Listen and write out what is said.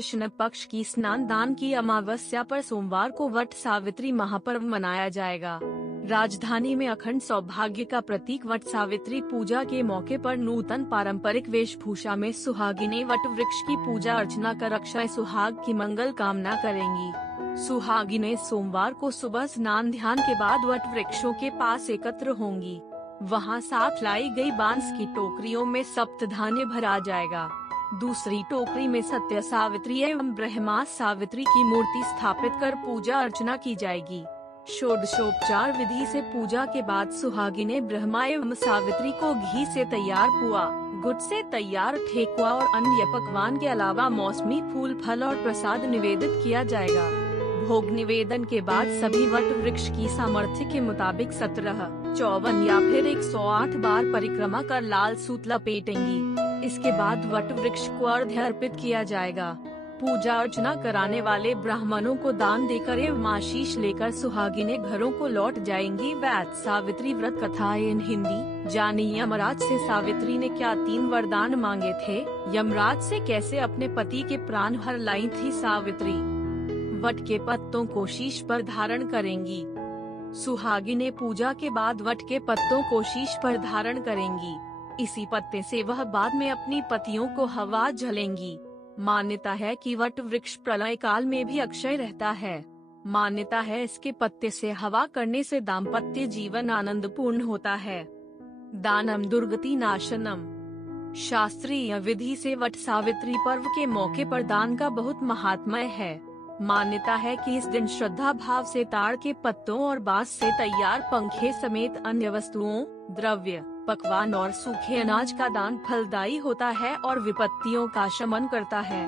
कृष्ण पक्ष की स्नान दान की अमावस्या पर सोमवार को वट सावित्री महापर्व मनाया जाएगा। राजधानी में अखंड सौभाग्य का प्रतीक वट सावित्री पूजा के मौके पर नूतन पारंपरिक वेशभूषा में सुहागिनें वट वृक्ष की पूजा अर्चना कर अक्षय सुहाग की मंगल कामना करेंगी। सुहागिनें सोमवार को सुबह स्नान ध्यान के बाद वट वृक्षों के पास एकत्र होंगी। वहां साथ लाई गई बांस की टोकरियों में सप्तधान्य भरा जाएगा। दूसरी टोकरी में सत्य सावित्री एवं ब्रह्मा सावित्री की मूर्ति स्थापित कर पूजा अर्चना की जाएगी। षोडशोपचार विधि से पूजा के बाद सुहागिनें ब्रह्मा एवं सावित्री को घी से तैयार पुआ, गुड़ से तैयार ठेकुआ और अन्य पकवान के अलावा मौसमी फूल फल और प्रसाद निवेदित किया जाएगा। भोग निवेदन के बाद सभी वट वृक्ष की सामर्थ्य के मुताबिक 17, 54 या फिर 108 बार परिक्रमा कर लाल सूत लपेटेंगी। इसके बाद वट वृक्ष को अर्घ्य अर्पित किया जाएगा। पूजा अर्चना कराने वाले ब्राह्मणों को दान देकर एवं आशीष लेकर सुहागिनें घरों को लौट जाएंगी। वट सावित्री व्रत कथा इन हिंदी। जानिए यमराज से सावित्री ने क्या 3 वरदान मांगे थे। यमराज से कैसे अपने पति के प्राण हर लाई थी सावित्री। वट के पत्तों को शीश पर धारण करेंगी। सुहागिनें पूजा के बाद वट के पत्तों को शीश पर धारण करेंगी। इसी पत्ते से वह बाद में अपनी पतियों को हवा झलेंगी। मान्यता है कि वट वृक्ष प्रलय काल में भी अक्षय रहता है। मान्यता है इसके पत्ते से हवा करने से दाम्पत्य जीवन आनंदपूर्ण होता है। दानम दुर्गति नाशनम। शास्त्रीय विधि से वट सावित्री पर्व के मौके पर दान का बहुत महात्म्य है। मान्यता है कि इस दिन श्रद्धा भाव से ताड़ के पत्तों और बांस से तैयार पंखे समेत अन्य वस्तुओं, द्रव्य, पकवान और सूखे अनाज का दान फलदायी होता है और विपत्तियों का शमन करता है।